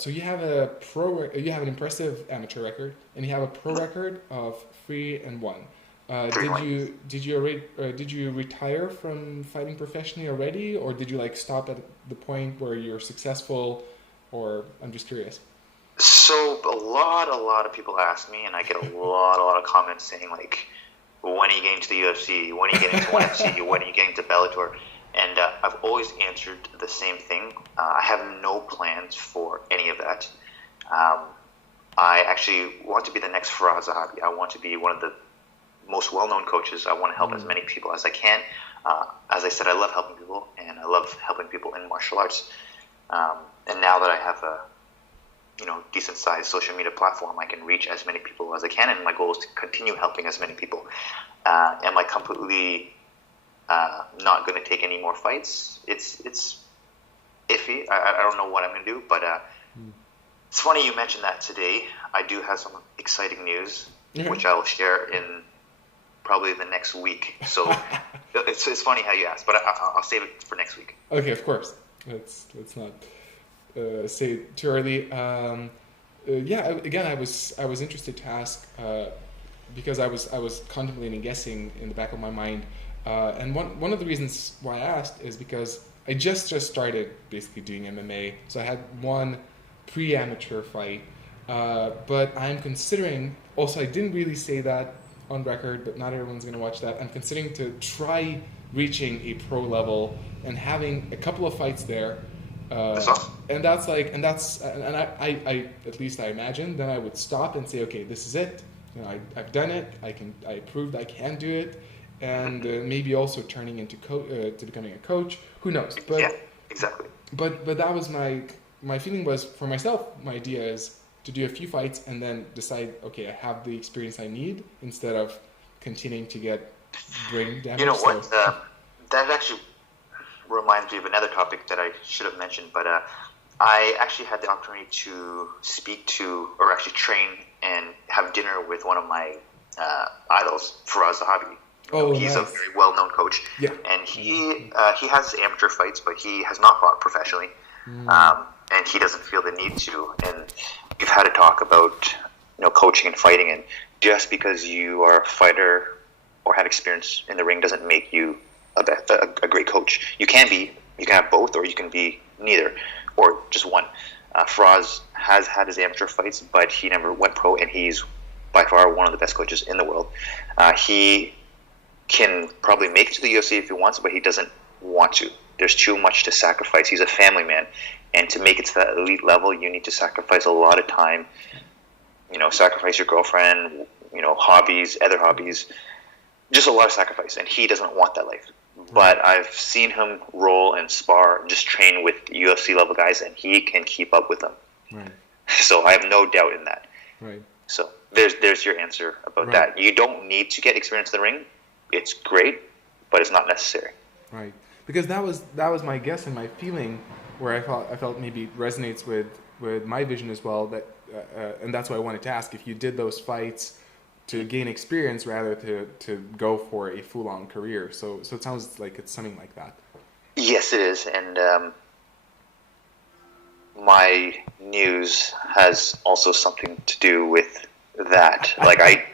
So you have an impressive amateur record, and you have a pro record of 3-1. 3-1. Did you retire from fighting professionally already, or did you like stop at the point where you're successful, or I'm just curious. So a lot of people ask me, and I get a lot of comments saying like, "When are you getting to the UFC? When are you getting to ONE FC? When are you getting to Bellator?" And I've always answered the same thing. I have no plans for any of that. Um, I actually want to be the next Faraz Zahabi. I want to be one of the most well-known coaches. I want to help as Mm. many people as I can. As I said, I love helping people, and I love helping people in martial arts. Um, and now that I have a decent sized social media platform, I can reach as many people as I can, and my goal is to continue helping as many people. Am I completely not going to take any more fights? It's iffy. I don't know what I'm going to do, but Mm. it's funny you mentioned that today. I do have some exciting news, Okay. which I will share in probably the next week. So it's funny how you asked, but I'll save it for next week. Okay, of course. Let's not say it too early. Yeah, again, I was interested to ask because I was contemplating guessing in the back of my mind, and one of the reasons why I asked is because I just started basically doing MMA, so I had one pre-amateur fight, but I'm considering. Also, I didn't really say that on record, but not everyone's going to watch that. I'm considering to try reaching a pro level and having a couple of fights there. That's awesome. And I at least I imagine then I would stop and say, okay, this is it. I've done it. I proved I can do it, and maybe also turning into to becoming a coach. Who knows? Yeah, exactly. But that was my feeling was for myself. My idea is to do a few fights and then decide, okay, I have the experience I need instead of continuing to get brain damage. You know So what? That actually reminds me of another topic that I should have mentioned, but I actually had the opportunity to speak to, or actually train and have dinner with one of my idols, Faraz Zahabi. oh, He's a nice. very well-known coach, Yeah. and he has amateur fights, but he has not fought professionally, Mm, and he doesn't feel the need to. And we've had a talk about coaching and fighting, and just because you are a fighter or have experience in the ring doesn't make you a great coach. You can have both, or you can be neither, or just one. Faraz has had his amateur fights, but he never went pro, and he's by far one of the best coaches in the world. He can probably make it to the UFC if he wants, but he doesn't want to. There's too much to sacrifice. He's a family man, and to make it to that elite level, you need to sacrifice a lot of time. Sacrifice your girlfriend, hobbies, other hobbies, just a lot of sacrifice, and he doesn't want that life. right. But I've seen him roll and spar, just train with UFC level guys, and he can keep up with them. Right. So I have no doubt in that. Right. So there's your answer about Right. that. You don't need to get experience in the ring. It's great, but it's not necessary. Right. Because that was my guess and my feeling, where I felt maybe it resonates with my vision as well. And that's why I wanted to ask if you did those fights to gain experience rather to go for a full on career. So it sounds like it's something like that. Yes, it is, and my news has also something to do with that. Like, I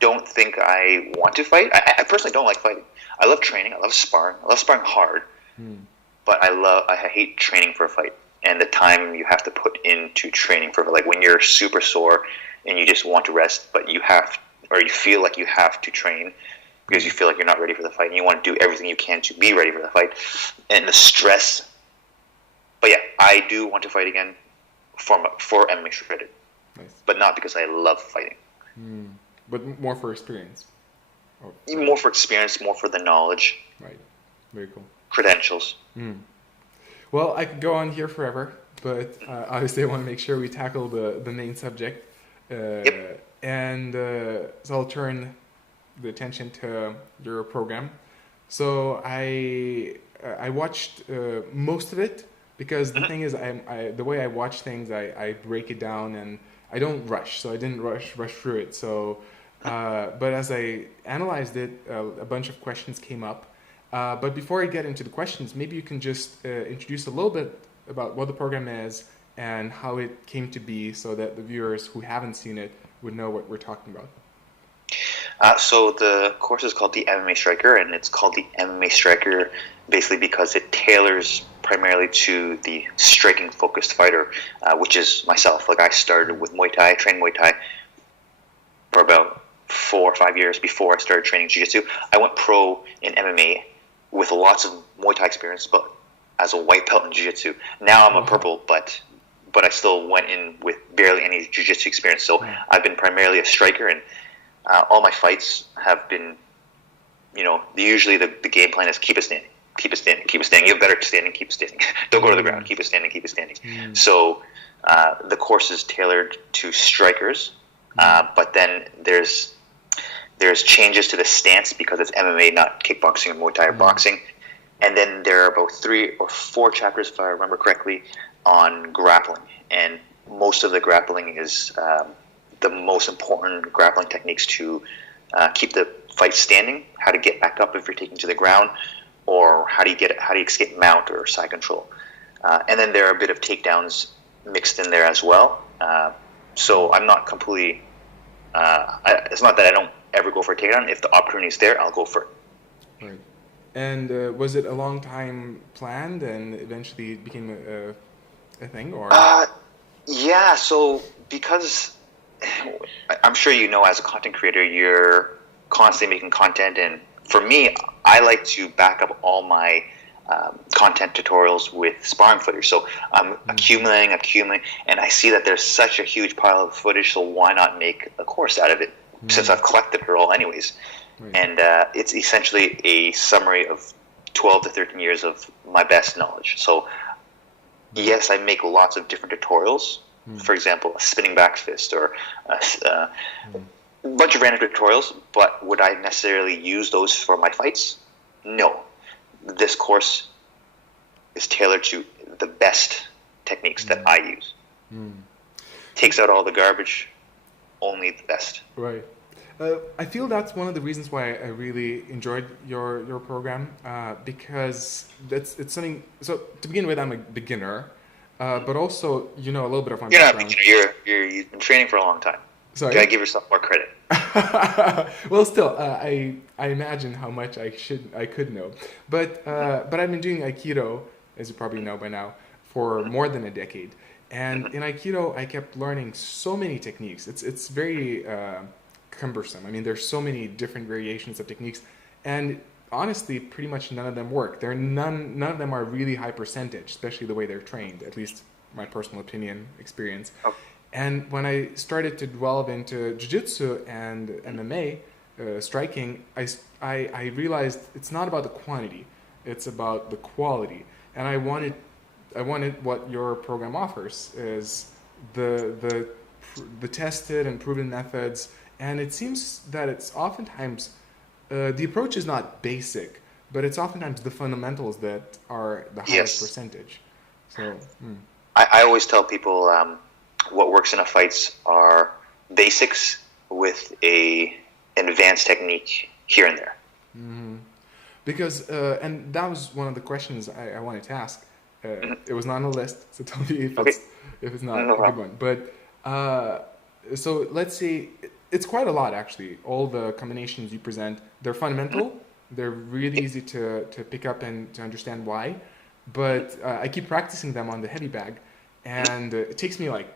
don't think I want to fight. I personally don't like fighting. I love training. I love sparring. I love sparring hard, Hmm. but I hate training for a fight and the time you have to put into training for, like, when you're super sore and you just want to rest, but you have, or you feel like you have to train because you feel like you're not ready for the fight and you want to do everything you can to be ready for the fight, and the stress. But yeah, I do want to fight again for MMA Shredded, Nice. but not because I love fighting. Hmm. But more for experience. Oh, More for experience, more for the knowledge, right. Very cool. credentials. Hmm. Well, I could go on here forever, but obviously I want to make sure we tackle the main subject. Yep. And so I'll turn the attention to your program. So I watched most of it because the thing is, the way I watch things, I break it down and I don't rush. So I didn't rush through it. So, but as I analyzed it, a bunch of questions came up. But before I get into the questions, maybe you can just introduce a little bit about what the program is and how it came to be, so that the viewers who haven't seen it would know what we're talking about. So the course is called the MMA Striker, and it's called the MMA Striker basically because it tailors primarily to the striking focused fighter, which is myself. Like, I started with Muay Thai, trained Muay Thai for about 4 or 5 years before I started training Jiu-Jitsu. I went pro in MMA with lots of Muay Thai experience, but as a white belt in Jiu-Jitsu. Now I'm a purple, but I still went in with barely any Jiu-Jitsu experience. So I've been primarily a striker, and all my fights have been, usually the game plan is keep it standing, keep it standing, keep it standing. You have better standing, keep it standing. Don't go to the ground, keep it standing, keep it standing. So the course is tailored to strikers, but then there's changes to the stance because it's MMA, not kickboxing or Muay Thai or boxing. And then there are about 3 or 4 chapters, if I remember correctly, on grappling. And most of the grappling is the most important grappling techniques to keep the fight standing, how to get back up if you're taken to the ground, or how do you escape mount or side control. And then there are a bit of takedowns mixed in there as well. So I'm not completely, it's not that I don't ever go for a takedown. If the opportunity is there, I'll go for it. Right. And was it a long time planned and eventually it became a thing, or? Yeah, so because I'm sure as a content creator, you're constantly making content, and for me, I like to back up all my content tutorials with sparring footage. So I'm accumulating, and I see that there's such a huge pile of footage, so why not make a course out of it, since I've collected it all anyways. Right. And it's essentially a summary of 12 to 13 years of my best knowledge. So yes, I make lots of different tutorials. For example, a spinning back fist or a bunch of random tutorials, but would I necessarily use those for my fights? No. This course is tailored to the best techniques that I use. Takes out all the garbage, only the best. Right. I feel that's one of the reasons why I really enjoyed your program, because it's something. So to begin with, I'm a beginner, but also a little bit of my background. You're not a beginner. You've been training for a long time. Sorry? You gotta give yourself more credit. Well, still, I imagine how much I could know, but I've been doing Aikido, as you probably know by now, for more than a decade, and in Aikido I kept learning so many techniques. It's very cumbersome. I mean, there's so many different variations of techniques, and honestly, pretty much none of them work. None of them are really high percentage, especially the way they're trained. At least my personal experience. Oh. And when I started to delve into jiu-jitsu and MMA striking, I realized it's not about the quantity; it's about the quality. And I wanted what your program offers is the tested and proven methods. And it seems that it's oftentimes, the approach is not basic, but it's oftentimes the fundamentals that are the highest percentage. So, I always tell people what works in a fight are basics with an advanced technique here and there. Because, and that was one of the questions I wanted to ask. It was not on the list, so tell me if it's not a good one. But, so let's say, it's quite a lot, actually. All the combinations you present, they're fundamental. They're really easy to pick up and to understand why. But I keep practicing them on the heavy bag, and it takes me like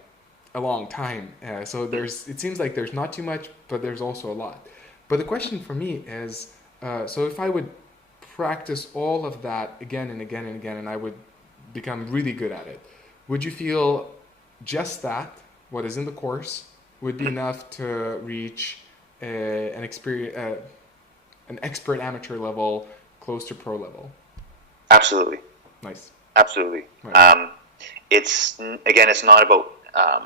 a long time. So it seems like there's not too much, but there's also a lot. But the question for me is, so if I would practice all of that again and again and again, and I would become really good at it, would you feel just that, what is in the course, would be enough to reach an expert amateur level, close to pro level? Absolutely. Nice. Absolutely. Nice. It's not about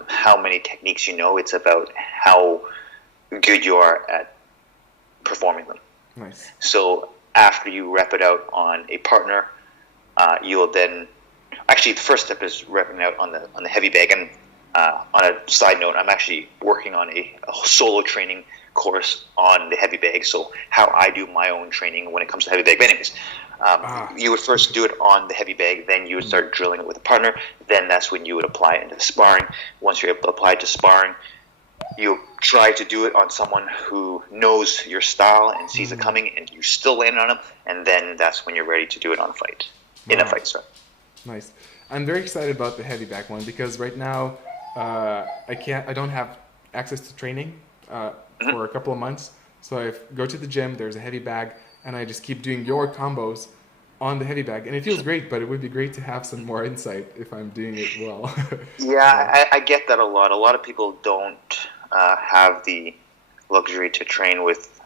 how many techniques you know. It's about how good you are at performing them. Nice. So after you rep it out on a partner, you will then. Actually, the first step is repping out on the heavy bag. And on a side note, I'm actually working on a solo training course on the heavy bag. So how I do my own training when it comes to heavy bag. But anyways, you would first do it on the heavy bag, then you would start drilling it with a partner. Then that's when you would apply it into sparring. Once you're able to apply it to sparring, you try to do it on someone who knows your style and sees it coming, and you still land on them. And then that's when you're ready to do it on a fight. In a fight, sorry. Nice. I'm very excited about the heavy bag one because right now I don't have access to training for a couple of months. So I go to the gym, there's a heavy bag, and I just keep doing your combos on the heavy bag. And it feels great, but it would be great to have some more insight if I'm doing it well. Yeah, I get that a lot. A lot of people don't have the luxury to train with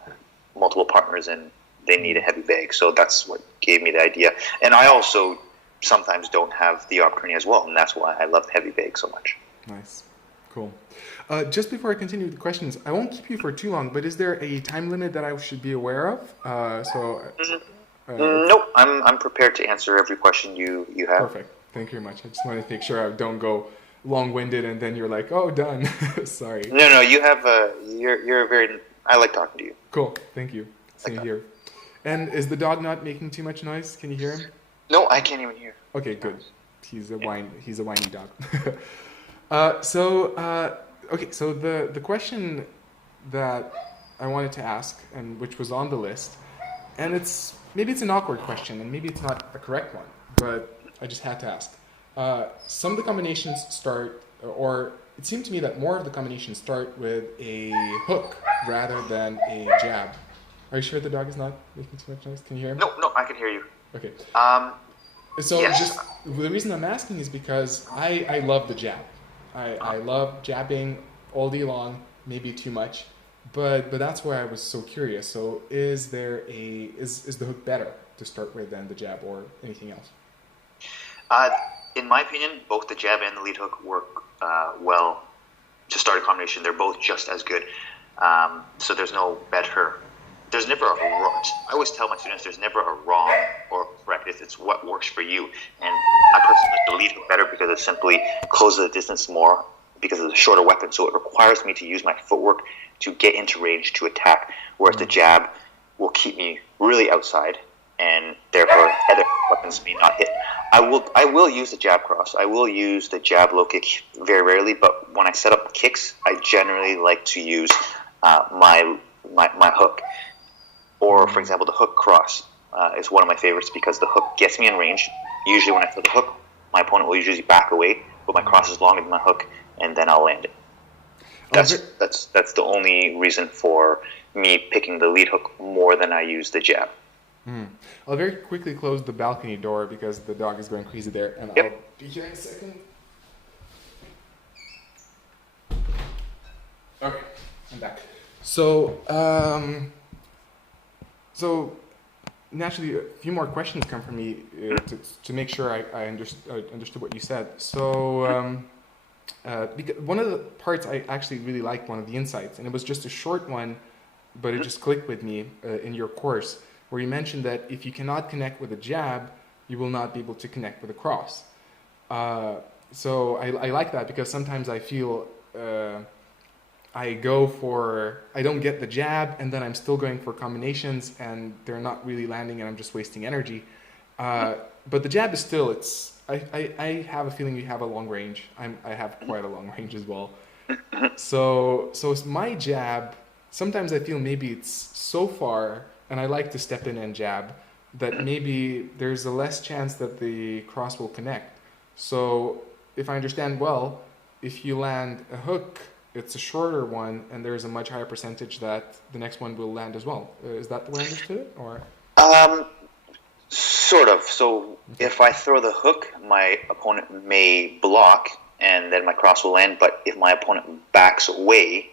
multiple partners, and they need a heavy bag. So that's what gave me the idea. And I also sometimes don't have the opportunity as well, and that's why I love the heavy bag so much. Nice. Cool. Just before I continue with the questions, I won't keep you for too long, but is there a time limit that I should be aware of? Nope, I'm prepared to answer every question you have. Perfect. Thank you very much. I just wanted to make sure I don't go long-winded and then you're like, oh, done. Sorry. No, you have you're very. I like talking to you. Cool. Thank you. Same here. And is the dog not making too much noise? Can you hear him? No, I can't even hear. Okay, good. He's a whiny dog. So the question that I wanted to ask, and which was on the list, and maybe it's an awkward question, and maybe it's not a correct one, but I just had to ask. Some of the combinations start, or it seemed to me that more of the combinations start with a hook rather than a jab. Are you sure the dog is not making too much noise? Can you hear him? No, I can hear you. Okay. So yes. Just the reason I'm asking is because I love the jab. I love jabbing all day long, maybe too much, but that's why I was so curious. So is the hook better to start with than the jab or anything else? In my opinion, both the jab and the lead hook work well to start a combination. They're both just as good. So there's no better. There's never a wrong. I always tell my students there's never a wrong or correct. It's what works for you. And I personally like the lead hook better because it simply closes the distance more because it's a shorter weapon. So it requires me to use my footwork to get into range to attack. Whereas the jab will keep me really outside, and therefore other weapons may not hit. I will use the jab cross. I will use the jab low kick very rarely. But when I set up kicks, I generally like to use my hook. Or, for example, the hook cross is one of my favorites because the hook gets me in range. Usually when I throw the hook, my opponent will usually back away, but my cross is longer than my hook, and then I'll land it. That's the only reason for me picking the lead hook more than I use the jab. I'll very quickly close the balcony door because the dog is going crazy there, and Yep. I'll be here in a second. Okay, I'm back. So naturally, a few more questions come from me to make sure I understood what you said. So because one of the parts I actually really liked, one of the insights, and it was just a short one, but it just clicked with me in your course, where you mentioned that if you cannot connect with a jab, you will not be able to connect with a cross. So I like that because sometimes I feel I don't get the jab, and then I'm still going for combinations, and they're not really landing, and I'm just wasting energy. But the jab is still, I have a feeling you have a long range. I have quite a long range as well. So it's my jab, sometimes I feel maybe it's so far, and I like to step in and jab, that maybe there's a less chance that the cross will connect. So if I understand well, if you land a hook, it's a shorter one, and there's a much higher percentage that the next one will land as well. Is that the way I understood it, or? Sort of. So if I throw the hook, my opponent may block, and then my cross will land. But if my opponent backs away,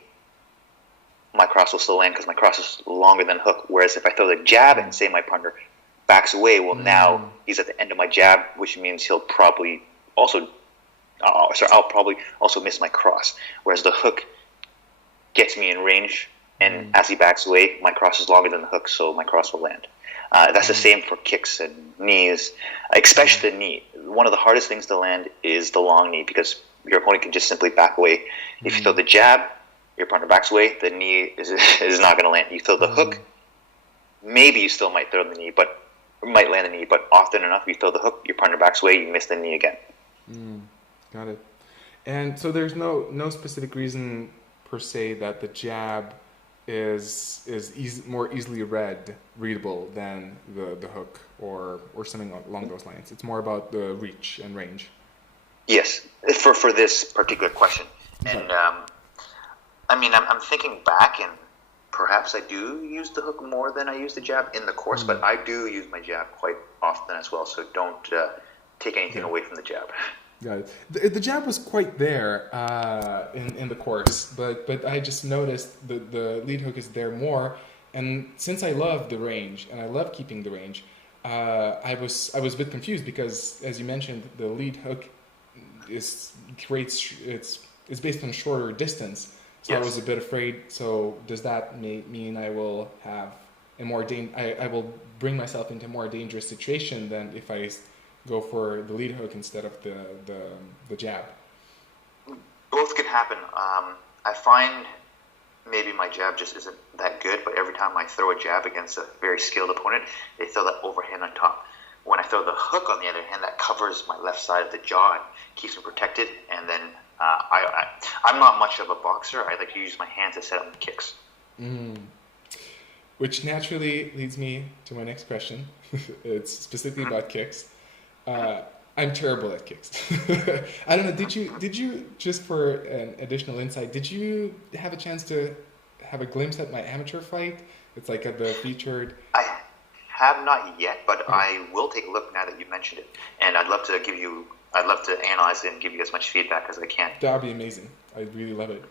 my cross will still land because my cross is longer than hook. Whereas if I throw the jab and say my partner backs away, well, now he's at the end of my jab, which means he'll probably also. I'll probably also miss my cross. Whereas the hook gets me in range, and as he backs away, my cross is longer than the hook, so my cross will land. That's the same for kicks and knees, especially the knee. One of the hardest things to land is the long knee because your opponent can just simply back away. If you throw the jab, your partner backs away, the knee is not going to land. You throw the hook, maybe you still might throw the knee, but might land the knee. But often enough, you throw the hook, your partner backs away, you miss the knee again. Got it. And so there's no specific reason per se that the jab is more easily readable than the hook or something along those lines. It's more about the reach and range. Yes, for this particular question. And I mean, I'm thinking back, and perhaps I do use the hook more than I use the jab in the course, but I do use my jab quite often as well, so don't take anything away from the jab. Got it. The jab was quite there in the course, but I just noticed the lead hook is there more, and since I love the range and I love keeping the range, I was a bit confused because, as you mentioned, the lead hook is based on shorter distance. So yes. I was a bit afraid. So does that mean I will have I will bring myself into a more dangerous situation than if I go for the lead hook instead of the jab? Both can happen. I find maybe my jab just isn't that good, but every time I throw a jab against a very skilled opponent, they throw that overhand on top. When I throw the hook, on the other hand, that covers my left side of the jaw and keeps me protected. And then I'm not much of a boxer. I like to use my hands to set up the kicks. Which naturally leads me to my next question. It's specifically about kicks. I'm terrible at kicks. I don't know. Did you just for an additional insight? Did you have a chance to have a glimpse at my amateur fight? It's like at the featured. I have not yet, but I will take a look now that you mentioned it, and I'd love to analyze it and give you as much feedback as I can. That'd be amazing. I really love it.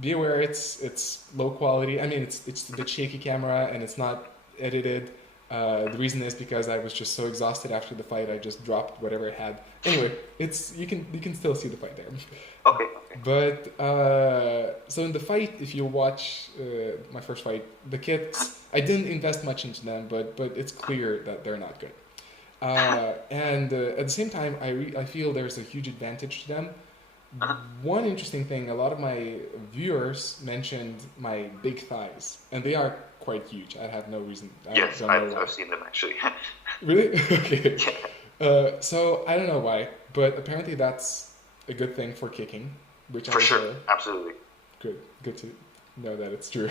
Be aware it's low quality. I mean, it's a bit shaky camera and it's not edited. The reason is because I was just so exhausted after the fight, I just dropped whatever I had. Anyway, you can still see the fight there. Okay. But so in the fight, if you watch my first fight, the kicks, I didn't invest much into them, but it's clear that they're not good. And at the same time, I feel there's a huge advantage to them. One interesting thing, a lot of my viewers mentioned my big thighs, and they are quite huge. I have no reason. Yes, I've seen them actually. Really? Okay. So I don't know why, but apparently that's a good thing for kicking, which for sure, absolutely. Good to know that it's true.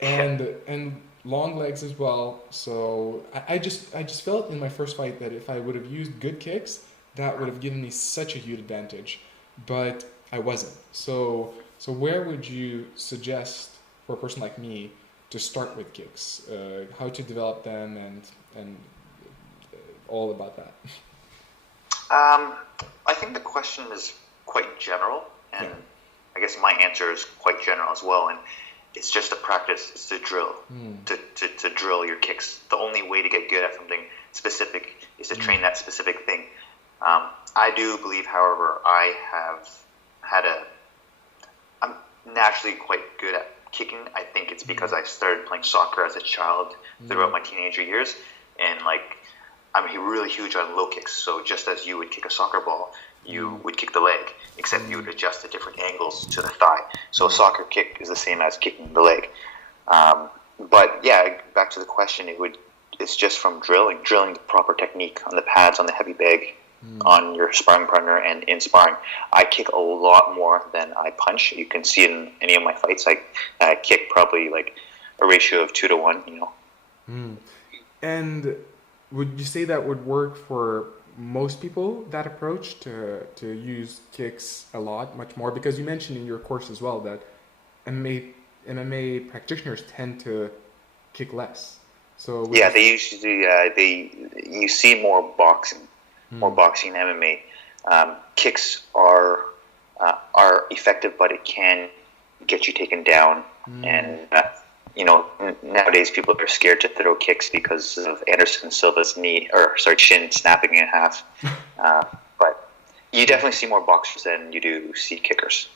and long legs as well. So I just felt in my first fight that if I would have used good kicks, that would have given me such a huge advantage. But I wasn't. So where would you suggest for a person like me to start with kicks? How to develop them and all about that? I think the question is quite general, and I guess my answer is quite general as well. And it's just a practice. It's to drill, to drill your kicks. The only way to get good at something specific is to train that specific thing. I do believe, however, I'm naturally quite good at kicking. I think it's because I started playing soccer as a child throughout my teenager years, and I'm really huge on low kicks. So just as you would kick a soccer ball, you would kick the leg, except you would adjust at different angles to the thigh. So a soccer kick is the same as kicking the leg. But yeah, back to the question, it's just from drilling the proper technique on the pads, on the heavy bag, on your sparring partner, and in sparring. I kick a lot more than I punch. You can see it in any of my fights. I kick probably like a ratio of 2 to 1, And would you say that would work for most people, that approach to use kicks a lot, much more? Because you mentioned in your course as well that MMA practitioners tend to kick less. So they usually you see more boxing in MMA. Kicks are effective, but it can get you taken down. And nowadays people are scared to throw kicks because of Anderson Silva's chin snapping in half. But you definitely see more boxers than you do see kickers.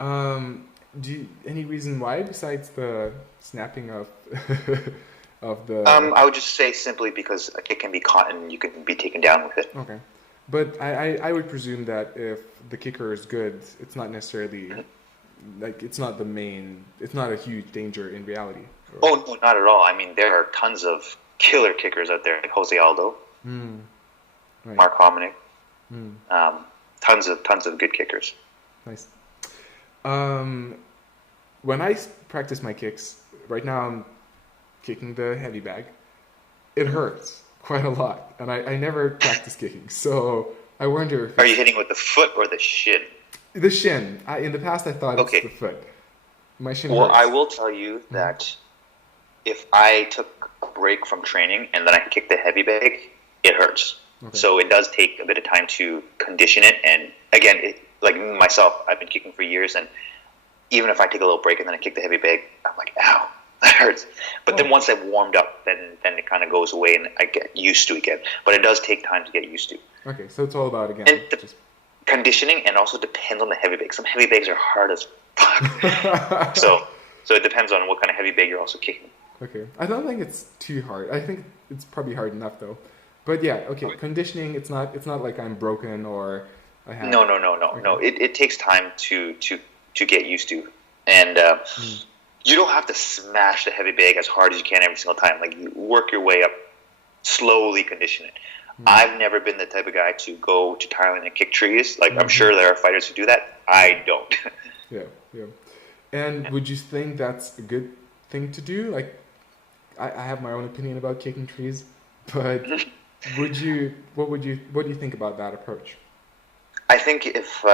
Any reason why besides the snapping of of the? I would just say simply because a kick can be caught and you can be taken down with it. Okay. But I would presume that if the kicker is good, it's not necessarily like it's not a huge danger in reality. Oh, no, not at all. I mean, there are tons of killer kickers out there, like Jose Aldo, Right. Mark Hominick, tons of good kickers. Nice. When I practice my kicks, right now I'm kicking the heavy bag. It hurts quite a lot, and I never practice kicking, so I wonder if Are you hitting with the foot or the shin? the shin. In the past, I thought it's the foot. My shin Well, hurts. I will tell you that if I took a break from training and then I kick the heavy bag, it hurts. Okay. So it does take a bit of time to condition it. And again, like myself, I've been kicking for years, and even if I take a little break and then I kick the heavy bag, I'm like, ow, that hurts. But then once I've warmed up, then it kind of goes away and I get used to it again. But it does take time to get used to. Okay, so it's all about, again, And conditioning, and also depends on the heavy bag. Some heavy bags are hard as fuck. so it depends on what kind of heavy bag you're also kicking. Okay, I don't think it's too hard. I think it's probably hard enough though. But yeah, okay, conditioning. It's not like I'm broken or I have. No. It takes time to get used to, and you don't have to smash the heavy bag as hard as you can every single time. Like, you work your way up, slowly condition it. I've never been the type of guy to go to Thailand and kick trees. Like, I'm sure there are fighters who do that. I don't. Yeah. And would you think that's a good thing to do? Like, I have my own opinion about kicking trees, but what do you think about that approach? I think if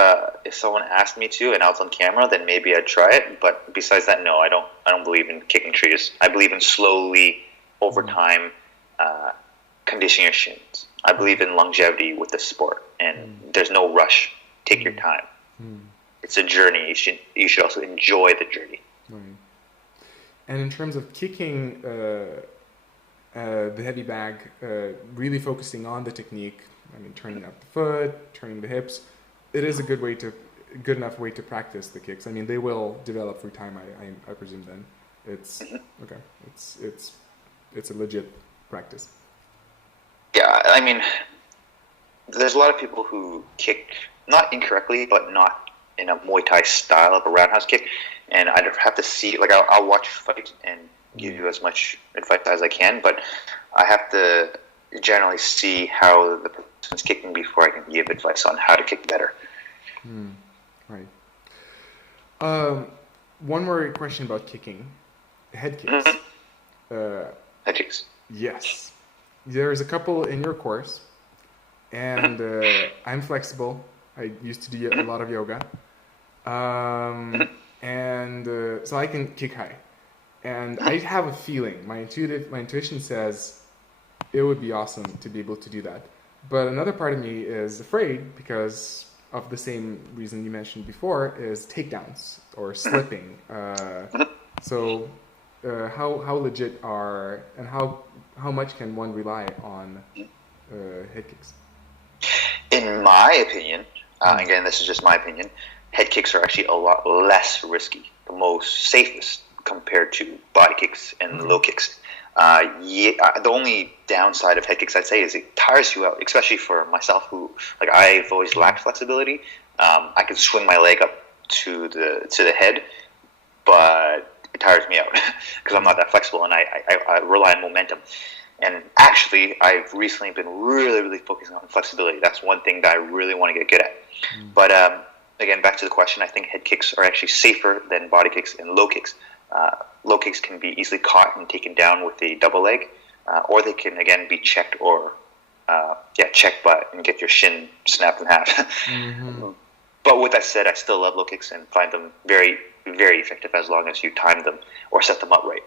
someone asked me to and I was on camera, then maybe I'd try it. But besides that, no, I don't believe in kicking trees. I believe in slowly, over time, conditioning your shins. I believe in longevity with the sport, and there's no rush. Take your time. It's a journey. You should also enjoy the journey. Right. And in terms of kicking the heavy bag, really focusing on the technique. I mean, turning up the foot, turning the hips. It is a good enough way to practice the kicks. I mean, they will develop through time. I presume then. It's okay. It's a legit practice. Yeah, I mean, there's a lot of people who kick not incorrectly, but not in a Muay Thai style of a roundhouse kick. And I'd have to see, like, I'll watch fight and give you as much advice as I can, but I have to generally see how the person's kicking before I can give advice on how to kick better. Right. One more question about kicking. Head kicks. Head kicks. Yes. There's a couple in your course, and I'm flexible. I used to do a lot of yoga. And so I can kick high. And I have a feeling, my intuition says it would be awesome to be able to do that. But another part of me is afraid because of the same reason you mentioned before, is takedowns or slipping. So how legit are, and how much can one rely on head kicks? In my opinion, again, this is just my opinion, head kicks are actually a lot less risky, the most safest compared to body kicks and low kicks. The only downside of head kicks, I'd say, is it tires you out, especially for myself, who, like, I've always lacked flexibility. I can swing my leg up to the head, but it tires me out because I'm not that flexible, and I rely on momentum. And actually, I've recently been really, really focusing on flexibility. That's one thing that I really want to get good at. But again, back to the question, I think head kicks are actually safer than body kicks and low kicks. Low kicks can be easily caught and taken down with a double leg, or they can, again, be checked checked and get your shin snapped in half. But with that said, I still love low kicks and find them very, very effective as long as you time them or set them up right.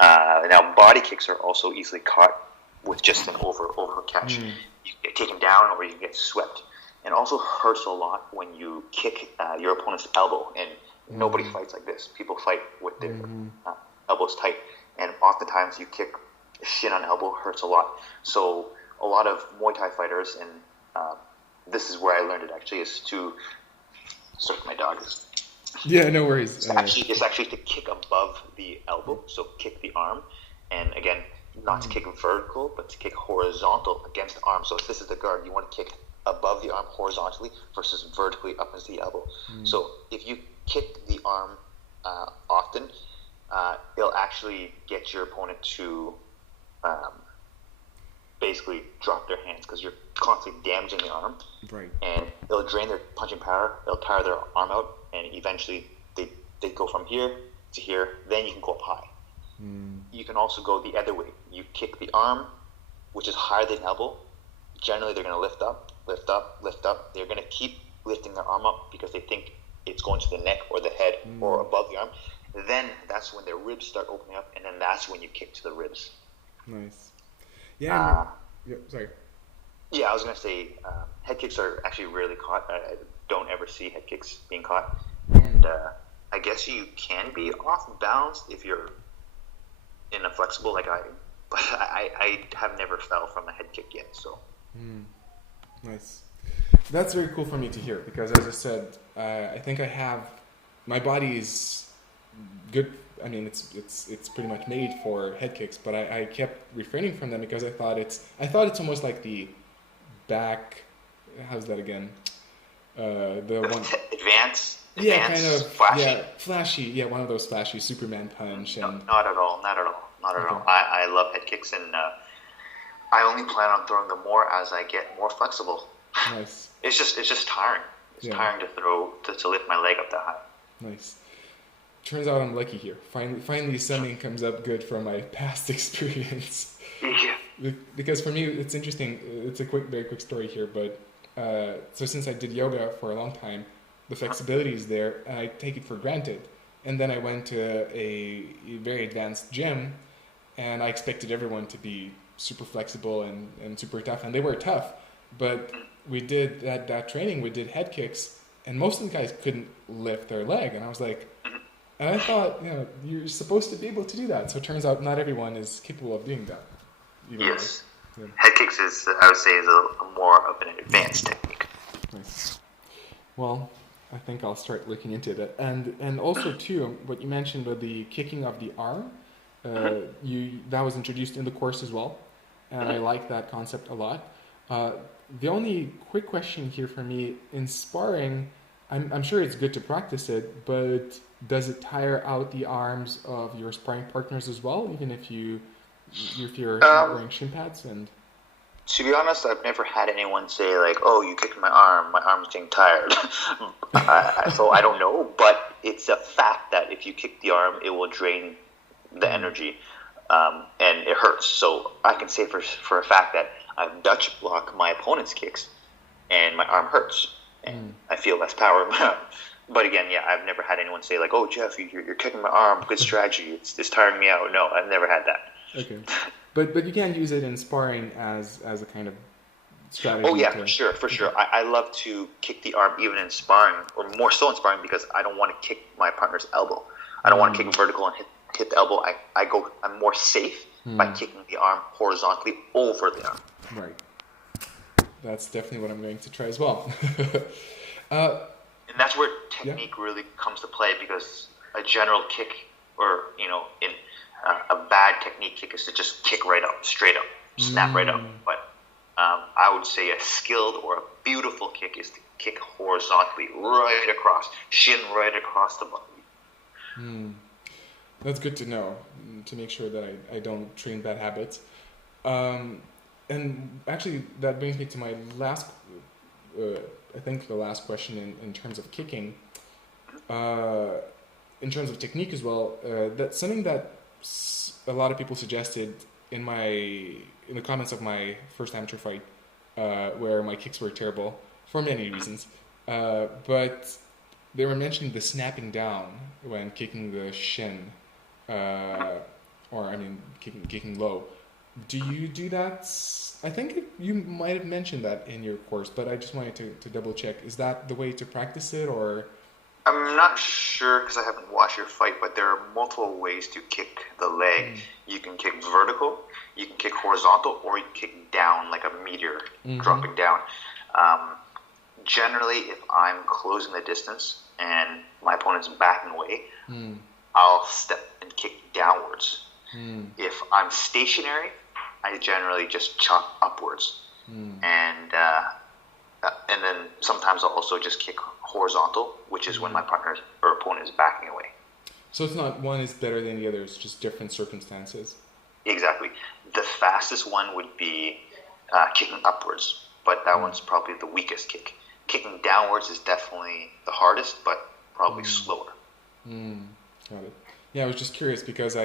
Now, body kicks are also easily caught with just an over catch. You get taken down or you get swept. And also hurts a lot when you kick your opponent's elbow. And nobody fights like this. People fight with their elbows tight. And oftentimes you kick shin on elbow, hurts a lot. So a lot of Muay Thai fighters, and this is where I learned it actually, is to... Sorry, my dog is... Yeah, no worries. It's actually to kick above the elbow, so kick the arm. And again, not to kick vertical, but to kick horizontal against the arm. So if this is the guard, you want to kick above the arm horizontally versus vertically up into the elbow. So if you kick the arm often, it'll actually get your opponent to basically drop their hands because you're constantly damaging the arm. Right. And it'll drain their punching power. It'll tire their arm out, and eventually they go from here to here. Then you can go up high. You can also go the other way. You kick the arm, which is higher than elbow. Generally, they're going to lift up, lift up, lift up. They're going to keep lifting their arm up because they think it's going to the neck or the head or above the arm. Then that's when their ribs start opening up, and then that's when you kick to the ribs. Nice. Yeah. Sorry. Yeah, I was going to say head kicks are actually rarely caught. I don't ever see head kicks being caught. And I guess you can be off balance if you're in a flexible like I, but I have never fell from a head kick yet. So. Nice. That's very cool for me to hear because, as I said, I think I have my body is good. I mean, it's pretty much made for head kicks, but I kept refraining from them because I thought it's almost like the back. How's that again? The one advance. Yeah, kind of flashy. Yeah, flashy. Yeah, one of those flashy Superman punch. And not at all. I love head kicks, and I only plan on throwing them more as I get more flexible. Nice. It's just tiring. It's tiring to throw to lift my leg up that high. Nice. Turns out I'm lucky here. Finally something comes up good from my past experience. Yeah. Because for me, it's interesting. It's a very quick story here, but so since I did yoga for a long time, the flexibility is there, and I take it for granted. And then I went to a very advanced gym, and I expected everyone to be super flexible and super tough, and they were tough. But we did that training, we did head kicks, and most of the guys couldn't lift their leg. And I was like, and I thought, you're supposed to be able to do that. So it turns out not everyone is capable of doing that. Yes. Head kicks I would say, is a more of an advanced technique. Nice. Well, I think I'll start looking into that. And also, too, what you mentioned about the kicking of the arm, that was introduced in the course as well. And I like that concept a lot. The only quick question here for me, in sparring, I'm sure it's good to practice it, but does it tire out the arms of your sparring partners as well, even if you're not wearing shin pads? And to be honest, I've never had anyone say like, "Oh, you kicked my arm's getting tired." So I don't know, but it's a fact that if you kick the arm, it will drain the energy, and it hurts. So I can say for a fact that I've Dutch blocked my opponent's kicks, and my arm hurts, and I feel less power. But again, I've never had anyone say like, "Oh, Jeff, you're kicking my arm. Good strategy. It's tiring me out." No, I've never had that. Okay, but you can use it in sparring as a kind of strategy. Oh yeah, for sure. I love to kick the arm even in sparring, or more so in sparring, because I don't want to kick my partner's elbow. I don't want to kick vertical and hit the elbow. I'm more safe by kicking the arm horizontally over the arm. Right. That's definitely what I'm going to try as well. And that's where technique really comes to play, because a general kick, or in a bad technique kick, is to just kick right up, straight up, snap right up. But I would say a skilled or a beautiful kick is to kick horizontally, right across, shin right across the body. That's good to know, to make sure that I don't train bad habits. And actually, that brings me to my last, I think the last question in terms of kicking. In terms of technique as well, that's something that a lot of people suggested in the comments of my first amateur fight, where my kicks were terrible for many reasons. But they were mentioning the snapping down when kicking the shin, kicking low. Do you do that? I think you might have mentioned that in your course, but I just wanted to double check. Is that the way to practice it, or? I'm not sure because I haven't watched your fight, but there are multiple ways to kick the leg. You can kick vertical, you can kick horizontal, or you can kick down like a meteor, dropping down. Generally, if I'm closing the distance and my opponent's backing away, I'll step and kick downwards. If I'm stationary, I generally just chop upwards. And And then sometimes I'll also just kick horizontal, which is when my partner or opponent is backing away. So it's not one is better than the other, it's just different circumstances. Exactly. The fastest one would be kicking upwards, but that one's probably the weakest kick. Kicking downwards is definitely the hardest, but probably slower. Got it. Yeah, I was just curious because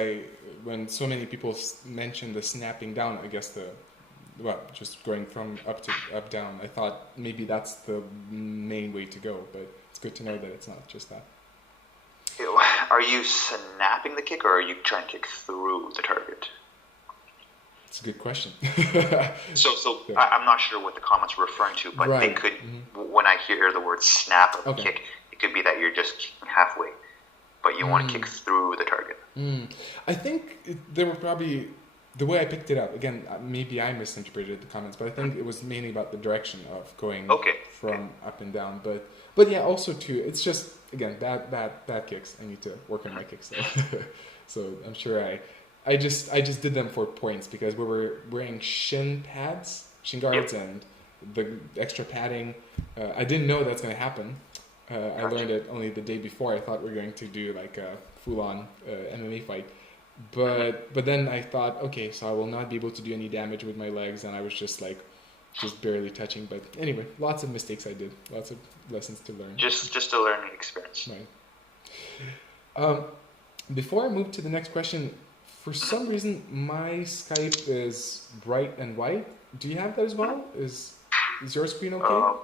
when so many people mention the snapping down, I guess just going from up down, I thought maybe that's the main way to go, but it's good to know that it's not just that. Are you snapping the kick, or are you trying to kick through the target? It's a good question. So yeah. I'm not sure what the comments were referring to, but they could, when I hear the word snap of the kick, it could be that you're just kicking halfway, but you want to kick through the target. I think there were probably, the way I picked it up, again, maybe I misinterpreted the comments, but I think it was mainly about the direction of going from up and down. But yeah, also too, it's just, again, bad kicks. I need to work on my kicks though. So I'm sure I just did them for points because we were wearing shin guards, and the extra padding. I didn't know that's going to happen. I learned it only the day before. I thought we were going to do like a full-on MMA fight. But then I thought, okay, so I will not be able to do any damage with my legs, and I was just barely touching. But anyway, lots of mistakes I did, lots of lessons to learn. Just a learning experience. Right. Before I move to the next question, for some reason my Skype is bright and white. Do you have that as well? Is your screen okay?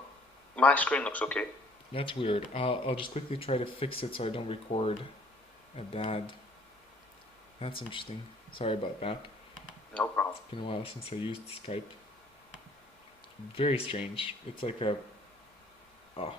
My screen looks okay. That's weird. I'll just quickly try to fix it so I don't record a bad. That's interesting. Sorry about that. No problem. It's been a while since I used Skype. Very strange. It's like a... Oh.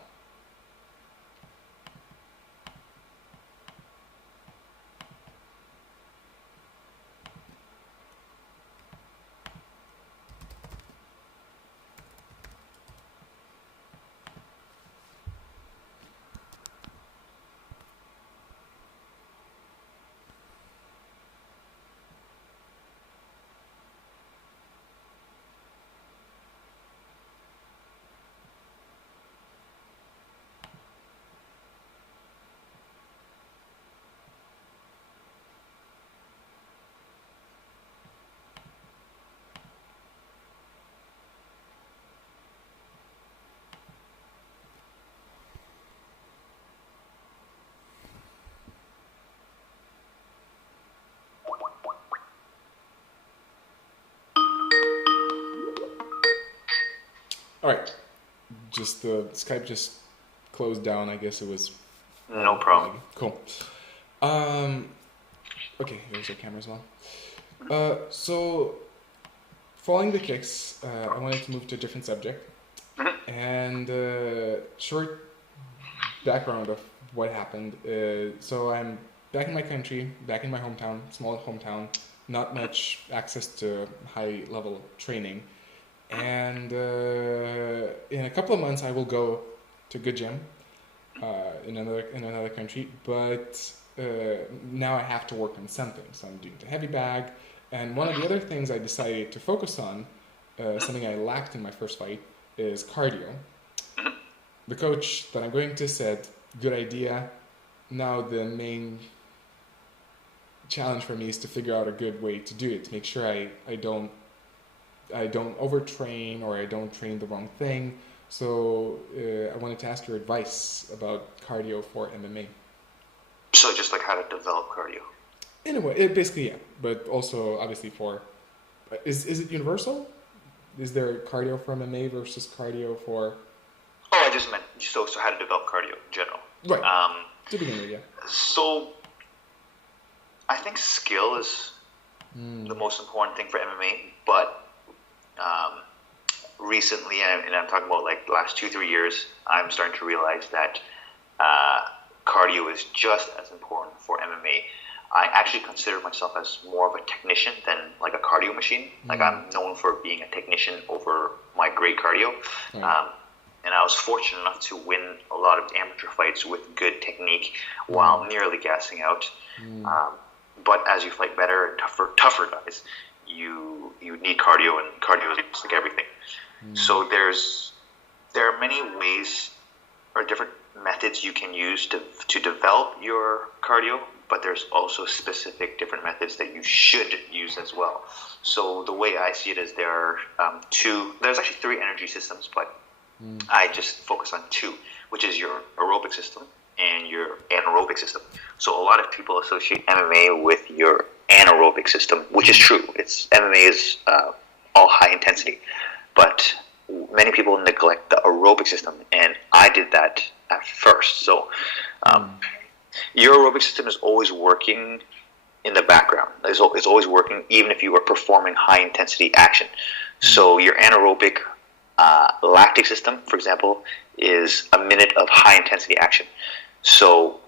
All right. Just the Skype just closed down. I guess it was. No problem. Cool. Okay, there's our camera as well. So, following the kicks, I wanted to move to a different subject. And short background of what happened. So I'm back in my country, back in my hometown, small hometown. Not much access to high-level training. And in a couple of months, I will go to a good gym in another country. But now I have to work on something. So I'm doing the heavy bag. And one of the other things I decided to focus on, something I lacked in my first fight, is cardio. The coach that I'm going to said, good idea. Now the main challenge for me is to figure out a good way to do it, to make sure I don't overtrain or I don't train the wrong thing. So I wanted to ask your advice about cardio for MMA. So just like how to develop cardio? In a way, basically, yeah. But also, obviously, for... Is it universal? Is there cardio for MMA versus cardio for... Oh, I just meant so how to develop cardio in general. Right. To begin with, yeah. So I think skill is the most important thing for MMA, but recently, and I'm talking about like the last 2-3 years, I'm starting to realize that cardio is just as important for MMA. I actually consider myself as more of a technician than like a cardio machine. Like I'm known for being a technician over my great cardio. And I was fortunate enough to win a lot of amateur fights with good technique while nearly gassing out. But as you fight better and tougher guys, you need cardio, and cardio is like everything. So there many ways or different methods you can use to develop your cardio, but there's also specific different methods that you should use as well. So the way I see it is there's actually 3 energy systems, but I just focus on 2, which is your aerobic system and your anaerobic system. So a lot of people associate MMA with your anaerobic system, which is true. MMA is all high intensity, but many people neglect the aerobic system, and I did that at first. So your aerobic system is always working in the background. It's always working even if you are performing high intensity action. So your anaerobic lactic system, for example, is a minute of high intensity action. So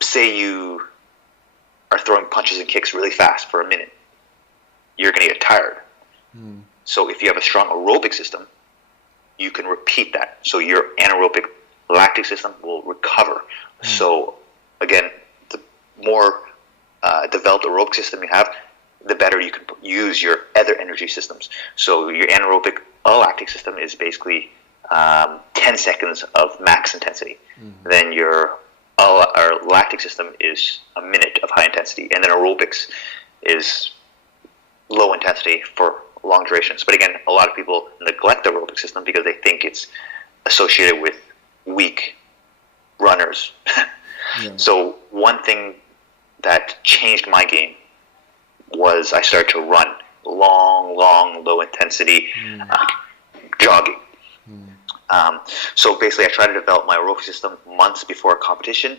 say you are throwing punches and kicks really fast for a minute, you're going to get tired. So if you have a strong aerobic system, you can repeat that. So your anaerobic lactic system will recover. So again, the more developed aerobic system you have, the better you can use your other energy systems. So your anaerobic lactic system is basically 10 seconds of max intensity. Then your lactic system is a minute of high intensity, and then aerobics is low intensity for long durations. But again, a lot of people neglect the aerobic system because they think it's associated with weak runners. So one thing that changed my game was I started to run long, low intensity jogging. So basically I try to develop my aerobic system months before a competition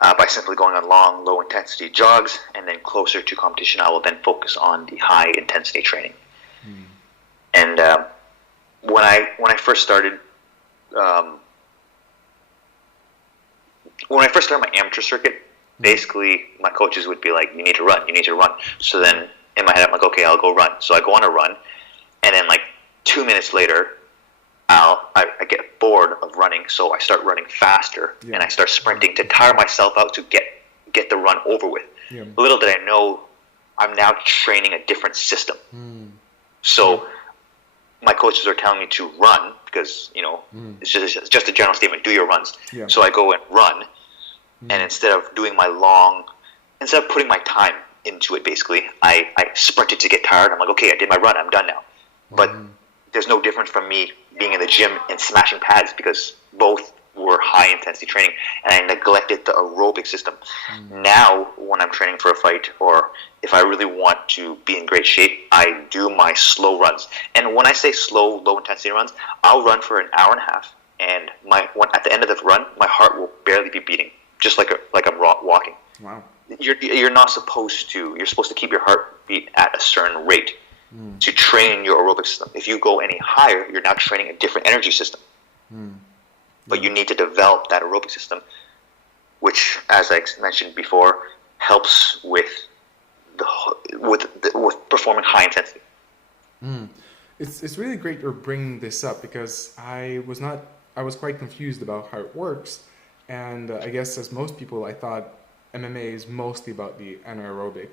by simply going on long, low intensity jogs, and then closer to competition I will then focus on the high intensity training. And when I first started my amateur circuit, basically my coaches would be like, you need to run. So then in my head I'm like, okay, I'll go run. So I go on a run, and then like 2 minutes later I get bored of running, so I start running faster, and I start sprinting to tire myself out to get the run over with. Little did I know, I'm now training a different system. So my coaches are telling me to run because, it's just a general statement, do your runs. So I go and run, and instead of putting my time into it, basically, I sprinted to get tired. I'm like, okay, I did my run, I'm done now. But there's no difference from me being in the gym and smashing pads, because both were high intensity training, and I neglected the aerobic system. Now when I'm training for a fight, or if I really want to be in great shape, I do my slow runs. And when I say slow, low intensity runs, I'll run for an hour and a half, and at the end of the run, my heart will barely be beating, just like I'm walking. Wow. You're not supposed to. You're supposed to keep your heartbeat at a certain rate to train your aerobic system. If you go any higher, you're now training a different energy system. But you need to develop that aerobic system, which, as I mentioned before, helps with performing high intensity. It's really great you're bringing this up, because I was quite confused about how it works, and I guess as most people, I thought MMA is mostly about the anaerobic.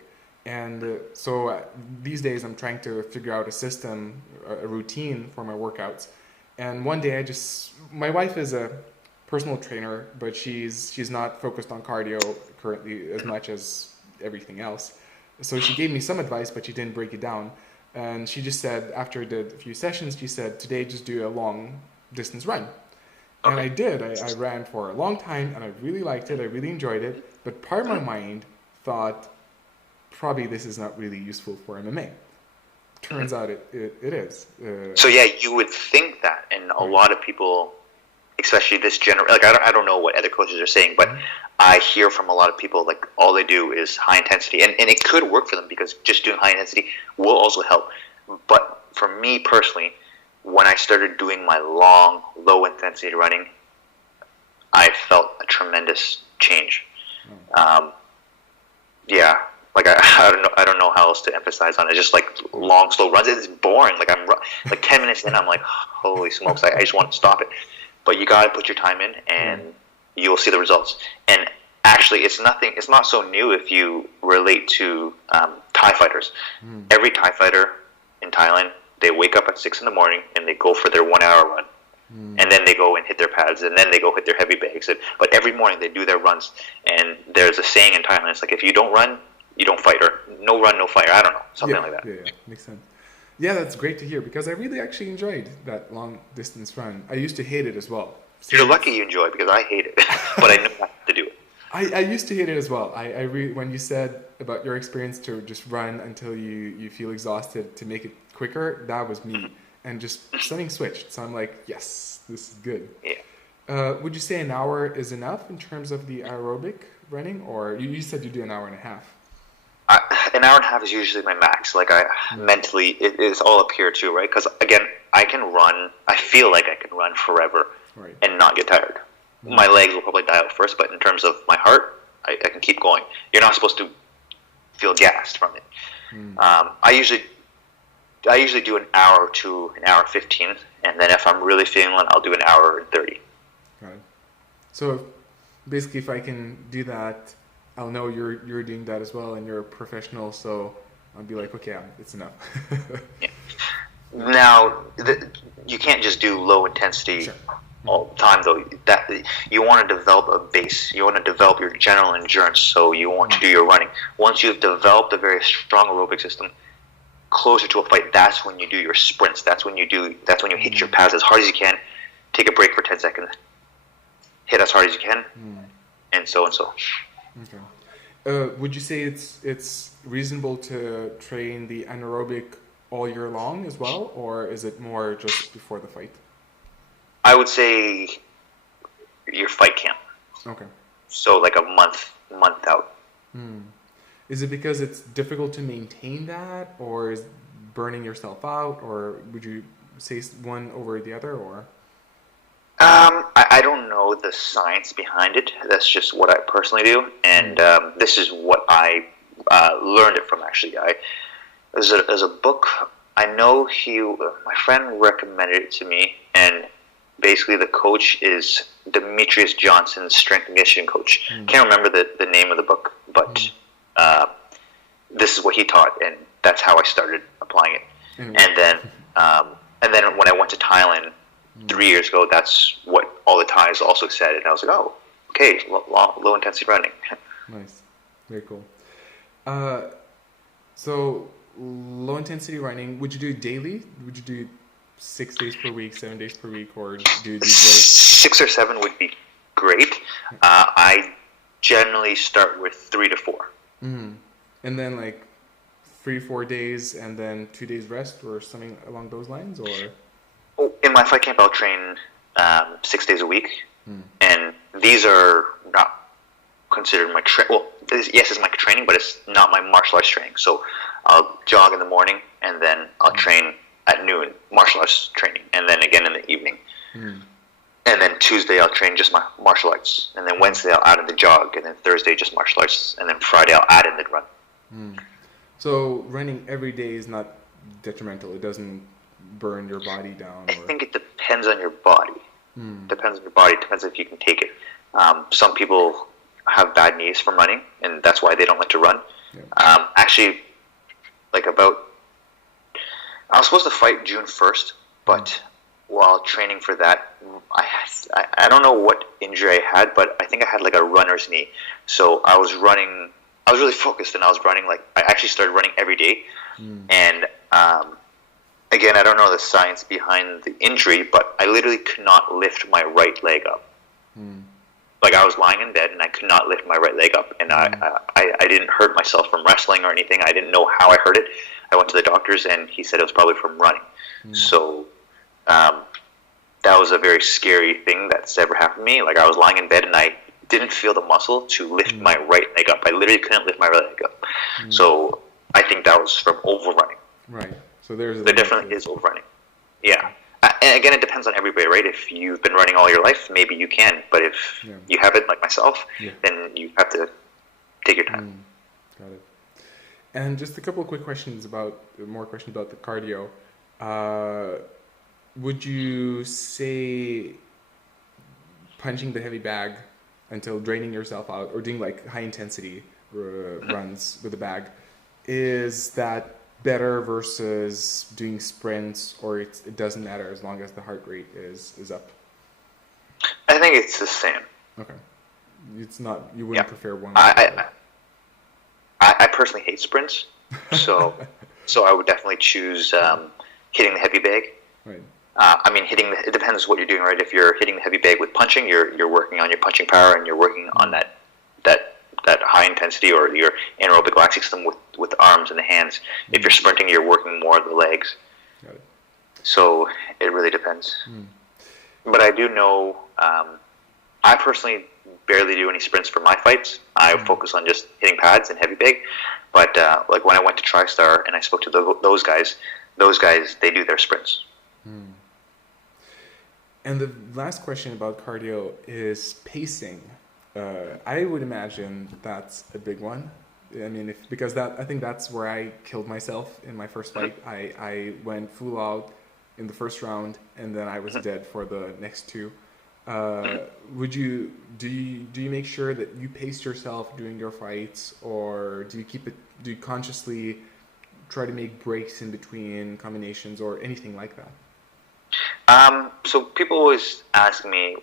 And so these days I'm trying to figure out a system, a routine for my workouts. And one day my wife is a personal trainer, but she's not focused on cardio currently as much as everything else. So she gave me some advice, but she didn't break it down. And she just said, after I did a few sessions, she said, today just do a long distance run. And I did. I ran for a long time, and I really liked it. I really enjoyed it. But part of my mind thought, probably this is not really useful for MMA. Turns out it is. So yeah, you would think that, and a lot of people, especially this generation, like I don't know what other coaches are saying, but I hear from a lot of people, like all they do is high intensity, and it could work for them because just doing high intensity will also help. But for me personally, when I started doing my long, low intensity running, I felt a tremendous change. Like I don't know how else to emphasize on it. Just like long, slow runs, it's boring. Like I'm like 10 minutes in, I'm like, holy smokes, I just want to stop it. But you gotta put your time in, and you will see the results. And actually, it's not so new if you relate to Thai fighters. Every Thai fighter in Thailand, they wake up at 6 in the morning and they go for their 1 hour run. And then they go and hit their pads, and then they go hit their heavy bags. But every morning they do their runs. And there's a saying in Thailand, it's like, if you don't run, you don't fight, or no run, no fire. I don't know, something like that. Yeah, makes sense. Yeah, that's great to hear, because I really actually enjoyed that long distance run. I used to hate it as well. You're lucky you enjoy it, because I hate it, but I know not to do it. I used to hate it as well. When you said about your experience to just run until you feel exhausted to make it quicker, that was me. And just something switched. So I'm like, yes, this is good. Yeah. Would you say an hour is enough in terms of the aerobic running? Or you said you do an hour and a half? An hour and a half is usually my max. Like, mentally, it is all up here too, right? Because, again, I can run. I feel like I can run forever and not get tired. My legs will probably die out first, but in terms of my heart, I can keep going. You're not supposed to feel gassed from it. I usually do an hour to an hour 15, and then if I'm really feeling it, I'll do an hour and 30. Got it. So basically, if I can do that, I'll know you're doing that as well, and you're a professional, so I'll be like, okay, it's enough. Yeah. Now, you can't just do low intensity all the time, though. That you want to develop a base. You want to develop your general endurance, so you want to do your running. Once you've developed a very strong aerobic system, closer to a fight, that's when you do your sprints. That's when you hit your pads as hard as you can, take a break for 10 seconds, hit as hard as you can, and so and so. Okay. Would you say it's reasonable to train the anaerobic all year long as well, or is it more just before the fight? I would say your fight camp. Okay. So like a month out. Is it because it's difficult to maintain that, or is burning yourself out, or would you say one over the other, or? I don't know the science behind it. That's just what I personally do, and this is what I learned it from. Actually, there's a book. I know my friend recommended it to me, and basically the coach is Demetrius Johnson's strength and conditioning coach. Can't remember the name of the book, but this is what he taught, and that's how I started applying it. And then when I went to Thailand 3 years ago, that's what all the Thais also said, and I was like, oh, okay, low intensity running. Nice, very cool. So low intensity running, would you do daily? Would you do 6 days per week, 7 days per week, or do you do 6 or 7 would be great. I generally start with 3 to 4. And then like 3-4 days and then 2 days rest, or something along those lines, or? In my fight camp, I'll train 6 days a week, and these are not considered my yes, it's my training, but it's not my martial arts training. So I'll jog in the morning, and then I'll train at noon, martial arts training, and then again in the evening. And then Tuesday I'll train just my martial arts, and then Wednesday I'll add in the jog, and then Thursday just martial arts, and then Friday I'll add in the run. So running every day is not detrimental. It doesn't burn your body down. I think it depends on your body. Depends on your body. Depends if you can take it. Some people have bad knees from running, and that's why they don't like to run. Actually, I was supposed to fight June 1st, but while training for that, I don't know what injury I had, but I think I had like a runner's knee. So I was running. I was really focused, and I was running. I actually started running every day, and again, I don't know the science behind the injury, but I literally could not lift my right leg up. Like, I was lying in bed, and I could not lift my right leg up, and I didn't hurt myself from wrestling or anything. I didn't know how I hurt it. I went to the doctors, and he said it was probably from running. So that was a very scary thing that's ever happened to me. Like, I was lying in bed, and I didn't feel the muscle to lift my right leg up. I literally couldn't lift my right leg up. So I think that was from overrunning. Right. So there definitely is overrunning. Yeah. And again, it depends on everybody, right? If you've been running all your life, maybe you can. But if you haven't, like myself, then you have to take your time. Got it. And just a couple of quick questions about the cardio. Would you say punching the heavy bag until draining yourself out, or doing like high intensity runs with the bag, is that better versus doing sprints, or it doesn't matter as long as the heart rate is up? I think it's the same. Okay. It's not, you wouldn't prefer one? I personally hate sprints, so I would definitely choose hitting the heavy bag. Right. I mean, it depends what you're doing, right? If you're hitting the heavy bag with punching, you're working on your punching power, and you're working on that high intensity or your anaerobic lactic system with the arms and the hands. If you're sprinting, you're working more of the legs. Got it. So it really depends. But I do know, I personally barely do any sprints for my fights. I focus on just hitting pads and heavy bag. But like when I went to TriStar and I spoke to those guys, they do their sprints. And the last question about cardio is pacing. I would imagine that's a big one. I mean, I think that's where I killed myself in my first fight. I went full out in the first round, and then I was dead for the next two. Do you make sure that you pace yourself during your fights, or do you consciously try to make breaks in between combinations or anything like that? So people always ask me,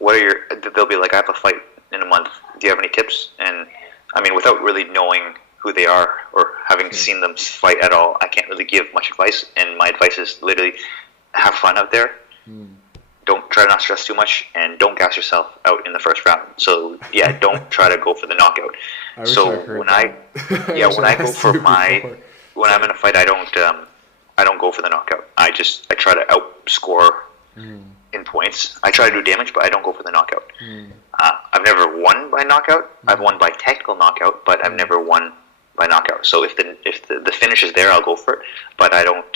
they'll be like, I have a fight in a month. Do you have any tips? And I mean, without really knowing who they are or having seen them fight at all, I can't really give much advice. And my advice is literally have fun out there. Don't try to not stress too much, and don't gas yourself out in the first round. So yeah, don't try to go for the knockout. When I'm in a fight, I don't go for the knockout. I try to outscore in points. I try to do damage, but I don't go for the knockout. I've never won by knockout. I've won by technical knockout, but I've never won by knockout. So if the finish is there, I'll go for it. But I don't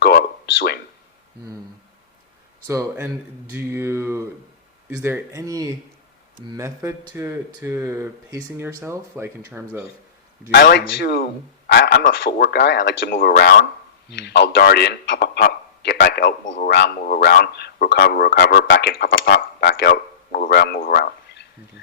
go out swing. So, and is there any method to pacing yourself, like in terms of? I'm a footwork guy. I like to move around. I'll dart in, pop, pop, pop, get back out, move around, recover, back in, pop, pop, pop, back out, move around. Okay.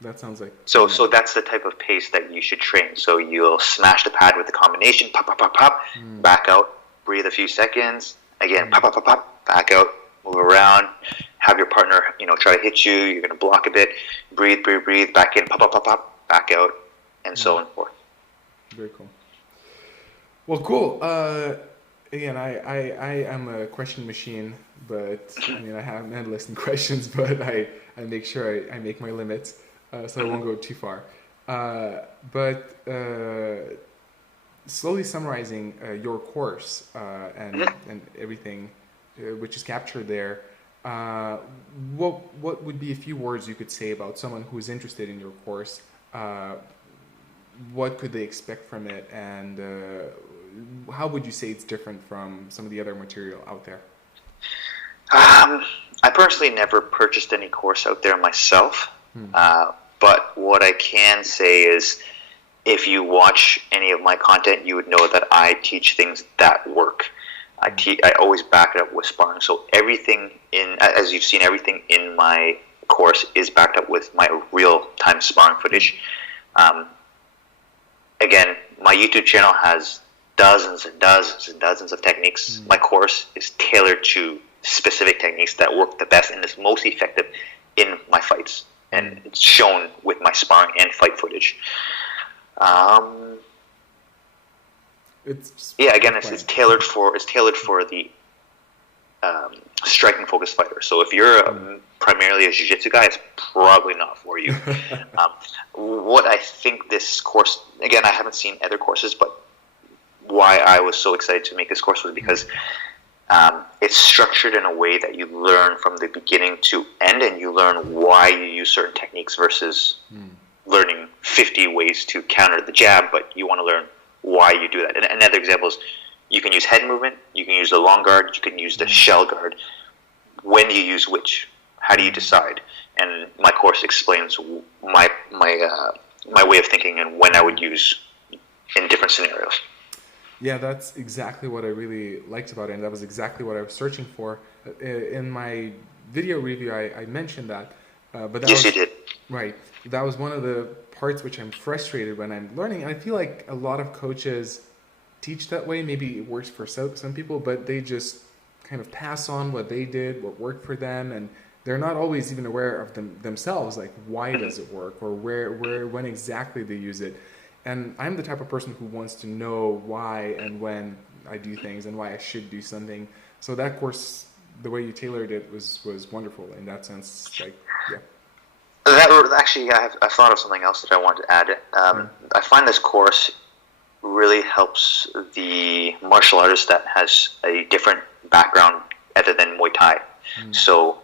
That sounds like... So that's the type of pace that you should train. So you'll smash the pad with the combination, pop, pop, pop, pop, back out, breathe a few seconds, again, pop, pop, pop, pop, back out, move around, have your partner, try to hit you, you're going to block a bit, breathe, back in, pop, pop, pop, pop, back out, and so on and forth. Very cool. Well, cool. Again, I am a question machine, but I mean, I have endless questions, but I make sure I make my limits, so I won't go too far. But slowly summarizing your course and everything which is captured there, what would be a few words you could say about someone who is interested in your course? What could they expect from it, and how would you say it's different from some of the other material out there? I personally never purchased any course out there myself, but what I can say is if you watch any of my content, you would know that I teach things that work. I always back it up with sparring. So everything as you've seen, everything in my course is backed up with my real-time sparring footage. Again, my YouTube channel has dozens and dozens and dozens of techniques. My course is tailored to specific techniques that work the best and is most effective in my fights, and it's shown with my sparring and fight footage. It's tailored for the striking focused fighter. So if you're primarily a jiu-jitsu guy, it's probably not for you. What I think this course, again, I haven't seen other courses, but why I was so excited to make this course was because it's structured in a way that you learn from the beginning to end, and you learn why you use certain techniques versus learning 50 ways to counter the jab, but you want to learn why you do that. And another example is you can use head movement, you can use the long guard, you can use the shell guard. When do you use which? How do you decide? And my course explains my way of thinking and when I would use in different scenarios. Yeah, that's exactly what I really liked about it, and that was exactly what I was searching for. In my video review, I mentioned that. But that yes, you did. Right. That was one of the parts which I'm frustrated when I'm learning. And I feel like a lot of coaches teach that way. Maybe it works for some people, but they just kind of pass on what they did, what worked for them, and they're not always even aware of themselves, like why does it work or when exactly they use it. And I'm the type of person who wants to know why and when I do things and why I should do something. So that course, the way you tailored it was wonderful in that sense. Like, yeah. Actually, I've thought of something else that I wanted to add. I find this course really helps the martial artist that has a different background other than Muay Thai. So